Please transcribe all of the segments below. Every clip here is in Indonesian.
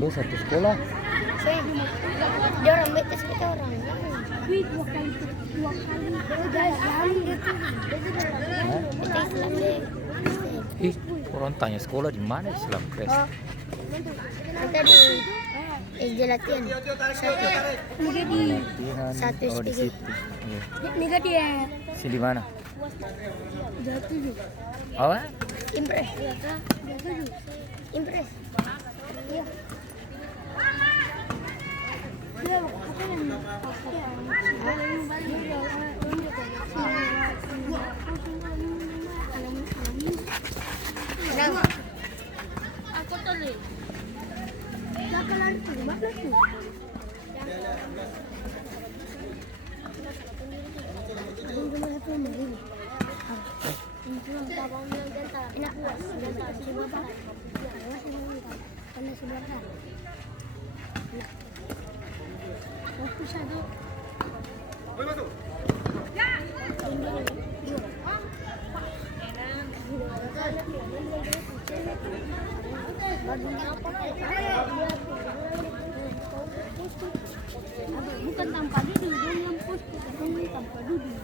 dulu satu sekolah. Dia orang betes kita orang. Dua kali. Ih, orang tanya sekolah di mana Islam Kres? Kita di SD latihan. Satu Oh di SD. situ. Iya. Nika dia. Si di mana? Jatuh. Apa? Impres. Impres. Iya. Aku tadi. Bakalan gimana tuh? Enak puas. Bukan tanpa duduk, dia lempus tapi tanpa duduk.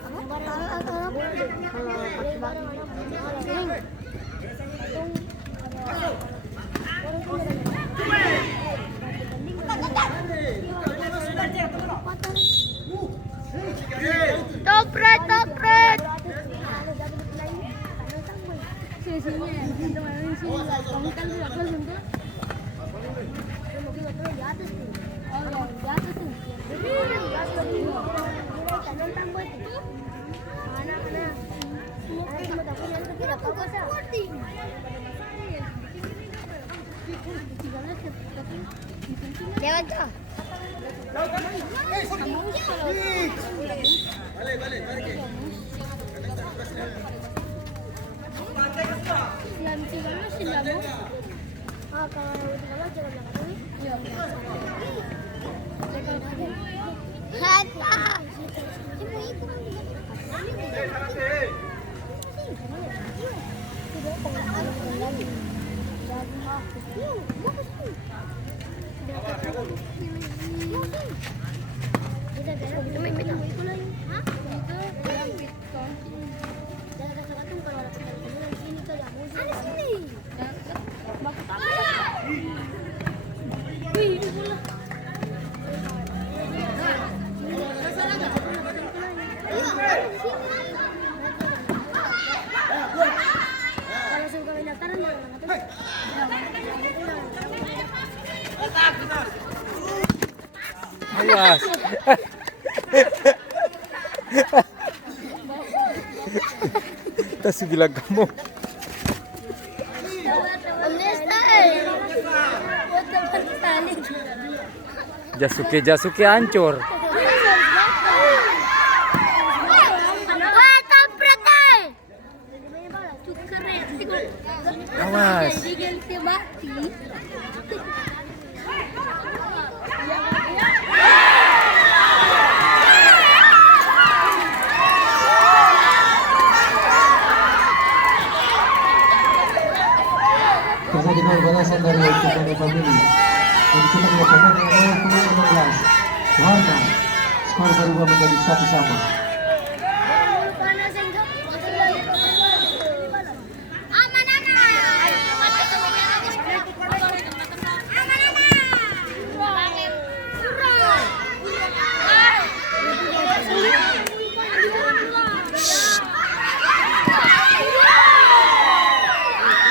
Topret. Lewat tuh. Awas. Tas bilang kamu. Jasuke hancur. Awas. Persaingan balasan dari Cipta Family. Dan kita menyatakan yang nomor 16 Warna skor berubah menjadi 1-1.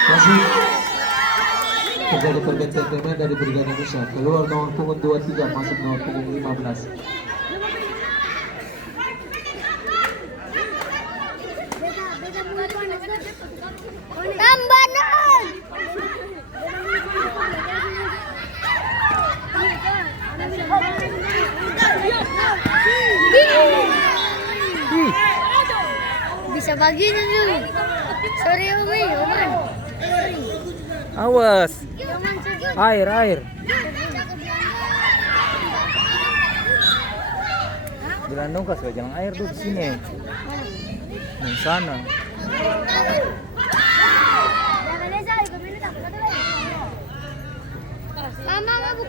Masih terjadi pergantian pemain dari Brigada Nusa. Keluar nomor punggung 23, masuk nomor punggung 15. Tambanan. Bisa baginya dulu. Sorry Umi, Oman. Awas. Air. Bilang dong kasih jangan air tuh di sini. Di sana. Mama mau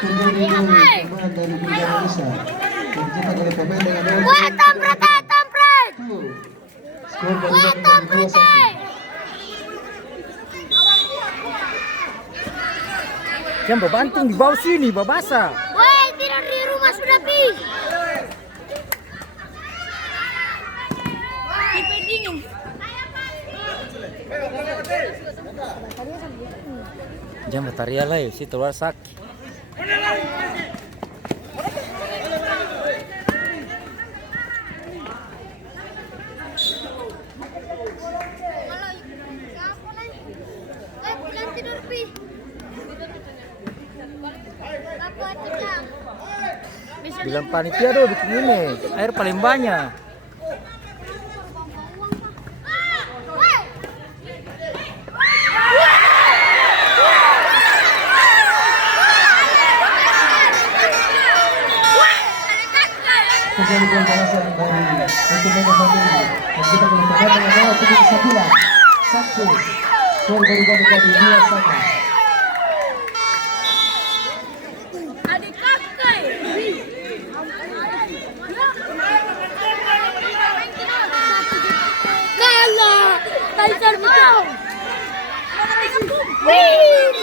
Terjadi pemain dari Bintang Indonesia dicetak oleh pemain dengan nomor Wah, tampret, tampret. 2. Skor baru Wah, menjadi tampret. 2-1. Jangan berbanting di bawah sini, babasa. Woi, tidak di rumah sudah pi. Dingin. Jangan bataria lah ya, si keluar sakit. Tidur pi. Bilang panitia dong bikin ini, air paling banyak. Terjadi pembalasan dari untuk Family dan kita boleh pemain dengan nomor 79 Sanchez. Skor berubah menjadi 2-1. Adik kakak. Kalah. Tyson mau. Air.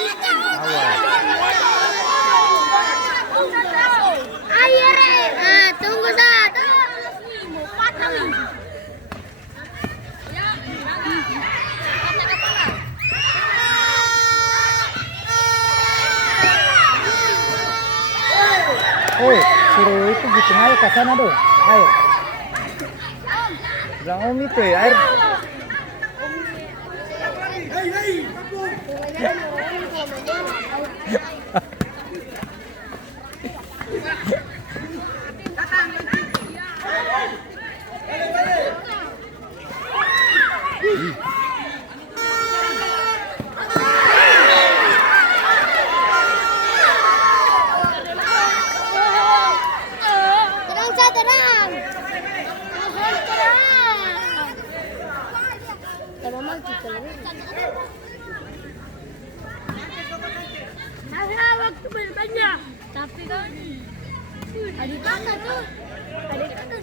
Tunggu satu. Suruh itu bikin air ke sana dong, air. Bilang Om itu ya, air. Tenang. Memang gitu. Saya waktu berbanyak, tapi kan adik kakak tuh, adik kakak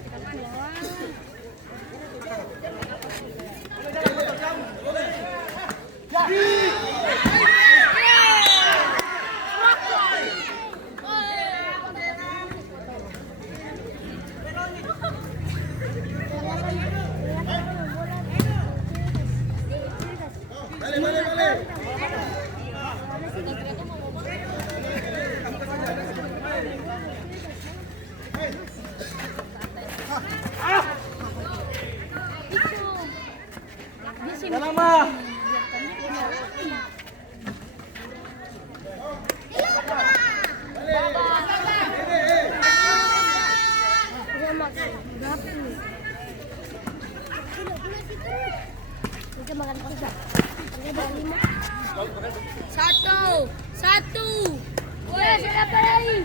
Satu. Woi, siapa lagi?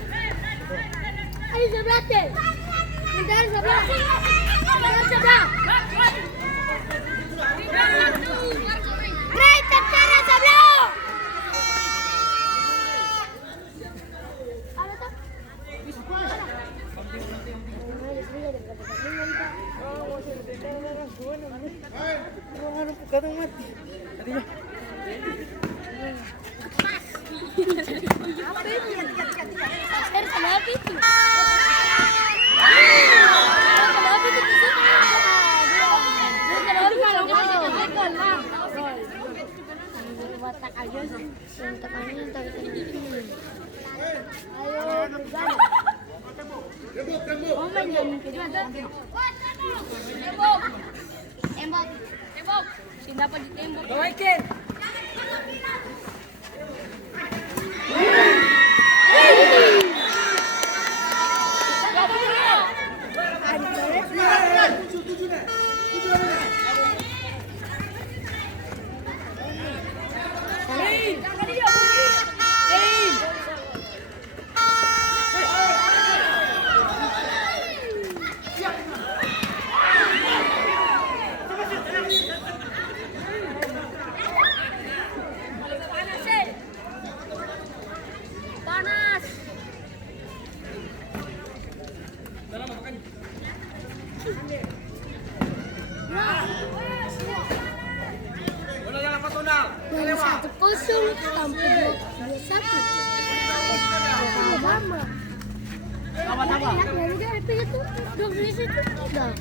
Ayo sebelah deh. Bentar sebelah. Sebelah. Great, tercara sebelah. Ada tak? Tembok. Siapa di tembok? Baikin. Dari 1-0 sampai 2-1. Lama. Dari itu dong di situ udah.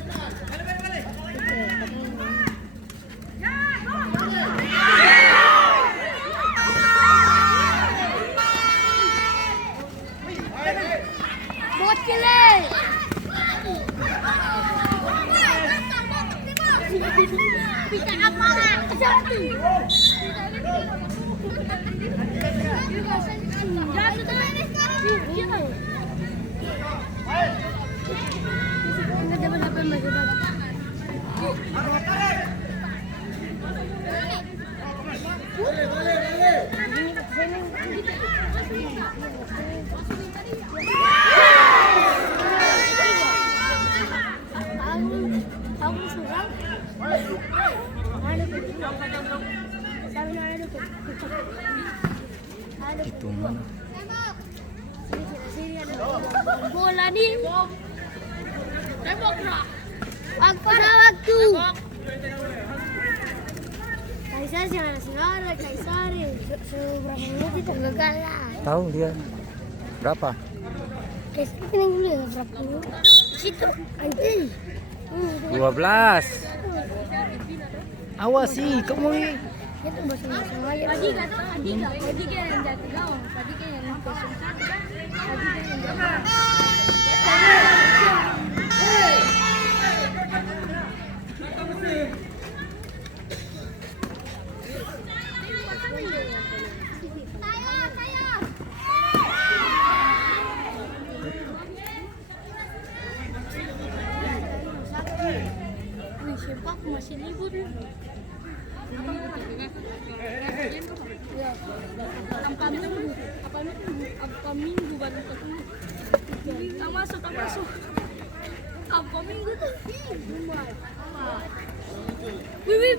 Bocile. Bisa apa? Jatuh. Hitungan. Bola nih. Tembok nak. Waktu. Kaisar jangan salah, Kaisar. Seberapa menit itu enggak kalah. Tahu dia berapa? Kaisar ini dulu ya berapa menit? Situ anjing. 12. Awas sih, kamu ini. Itu bahasa Melayu. Padi yang jatuh down. Padi yang kosong. Padi yang jatuh. Siapa masih libur ya? Apa minggu baru ketemu? Tak masuk. Apa minggu tuh? Wih.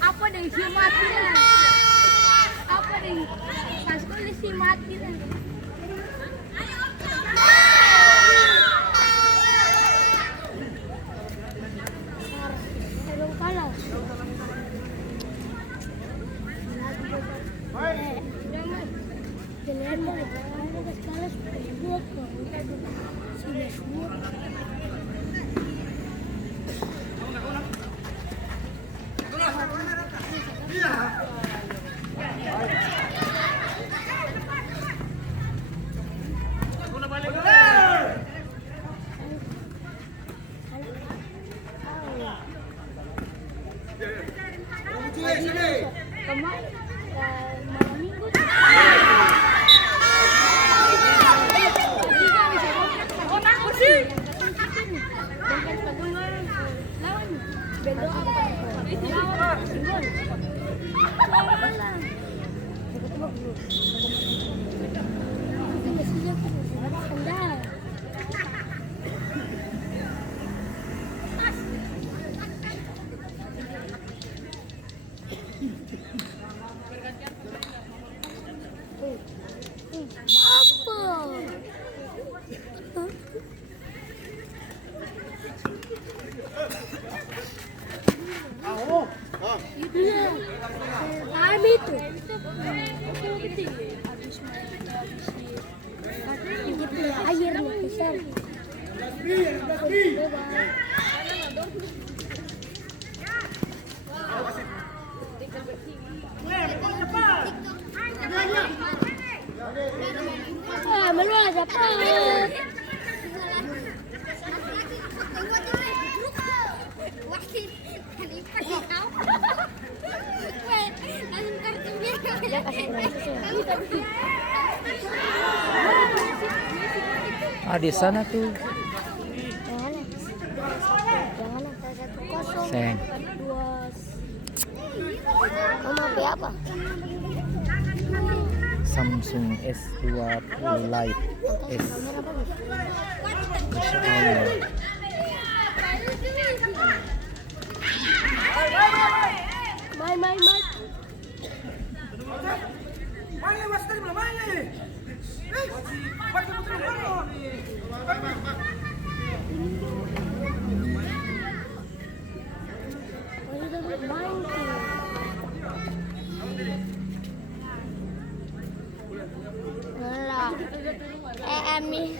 Apa yang si mati lah? Apa yang kaskul si mati lah? Belum kalah. Jangan mau ada kalah buat kok. Sudah semua. Kemarin malam minggu itu. Itu air nih besar. Malu aja dapat. Di sana tuh. Seng. Mama beli apa? Samsung S20 Lite S. Masya Allah. Main. Ami.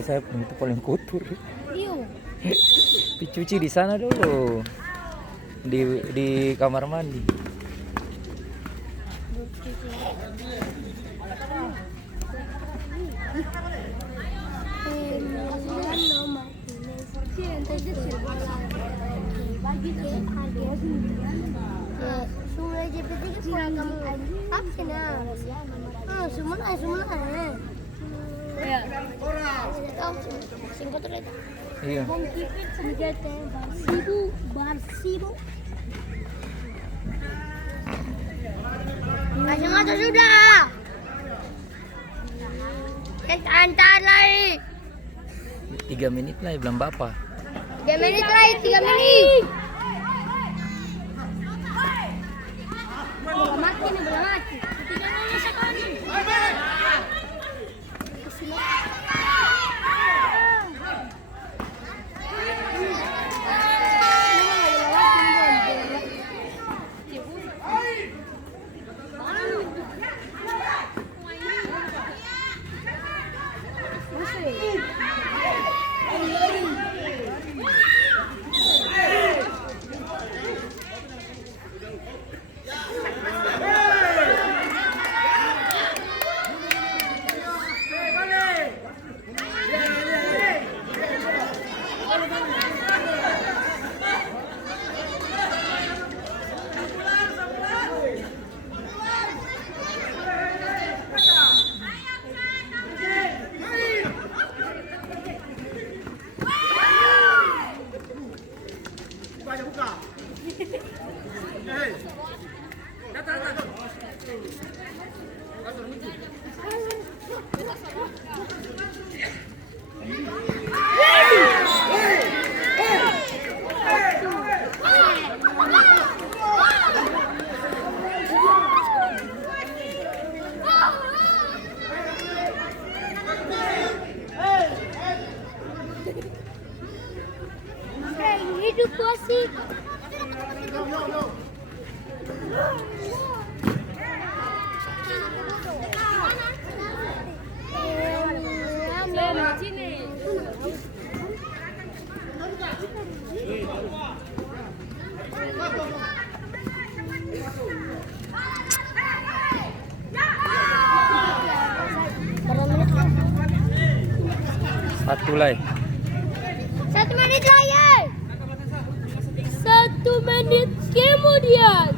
Saya itu paling kotor. Iyo. Dicuci di sana dulu. Di kamar mandi. Iya. Kacamata sudah. Antar lagi. 3 menit lah, bilang bapak. 3 menit lagi, 3 menit. Belum mati nih, belum mati. 3 menit sekali. Hidup wasik. Satu lagi. 1 menit lagi. 1 menit kemudian.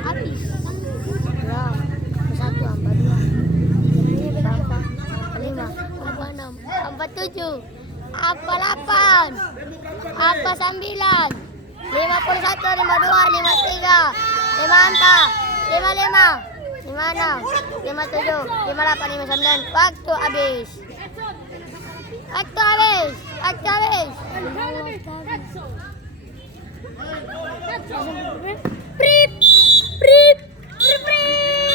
Habis. Berapa? 1, 42, 45, 46, 47, 48, 49, 51, 52, 53, 54, 55, 56, 57, 58, 59. Waktu habis. Waktu habis. Waktu habis. Prip. Prip. Prip.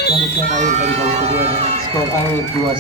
Demikian akhir dari babak kedua dengan skor akhir 2-1.